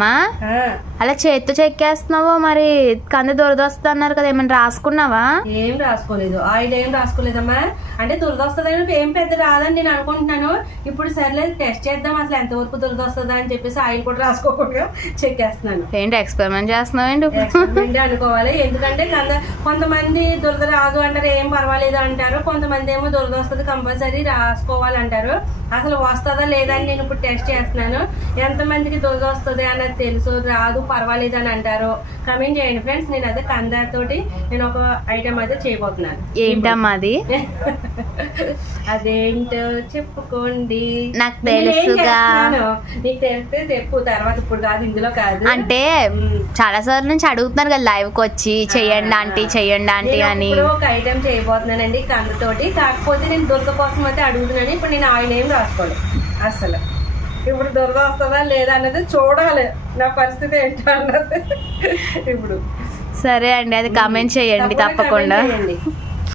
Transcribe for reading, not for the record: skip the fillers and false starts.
మా అలా చేత్తో చెక్కేస్తున్నావు, మరి కంద దురద వస్తుంది అన్నారు కదా, ఏమైనా రాసుకున్నావా? ఏం రాసుకోలేదు, ఆయిల్ ఏం రాసుకోలేదమ్మా. అంటే దురద వస్తుందని ఏం పెద్ద రాదని నేను అనుకుంటున్నాను. ఇప్పుడు సర్లేదు టెస్ట్ చేద్దాం అసలు ఎంతవరకు దురద వస్తుందా అని చెప్పేసి ఆయిల్ కూడా రాసుకోకుండా చెక్కేస్తున్నాను. ఏంటి ఎక్స్పెరిమెంట్ చేస్తున్నావు ఏంటి? ఎక్స్పెరిమెంట్ అనుకోవాలి, ఎందుకంటే కొంతమంది దురద రాదు అంటారు, ఏం పర్వాలేదు అంటారు. కొంతమంది ఏమో దురద వస్తుంది కంపల్సరీ రాసుకోవాలి అంటారు. అసలు వస్తుందా లేదా అని నేను ఇప్పుడు టెస్ట్ చేస్తున్నాను. ఎంతమందికి దురద వస్తుంది అన్నది తెలుసు, రాదు పర్వాలేదు అని అంటారు కమెంట్ చేయండి ఫ్రెండ్స్. నేను అదే కందార్ తోటి నేను ఒక ఐటమ్ అయితే చేయబోతున్నాను. ఏంటమ్మా అది? అదేంటో చెప్పుకోండి. నాకు తెలుసుగా. నీకు తెలిస్తే చెప్పు, తర్వాత ఇప్పుడు కాదు, ఇందులో కాదు. అంటే చాలా సార్లు నుంచి అడుగుతున్నారు కదా లైవ్ కి వచ్చి చెయ్యండి ఆంటీ చెయ్యండి ఆంటీ అని. ఒక ఐటమ్ చేయబోతున్నానండి కందతోటి. కాకపోతే నేను దురద కోసం అయితే అడుగుతున్నాను. ఇప్పుడు నేను ఆయిల్ ఏం రాసుకోలేదు అసలు. ఇప్పుడు దురద వస్తుందా లేదా అన్నది చూడాలి, నా పరిస్థితి ఏంటో అన్నది ఇప్పుడు. సరే అండి, అది కామెంట్ చేయండి తప్పకుండా.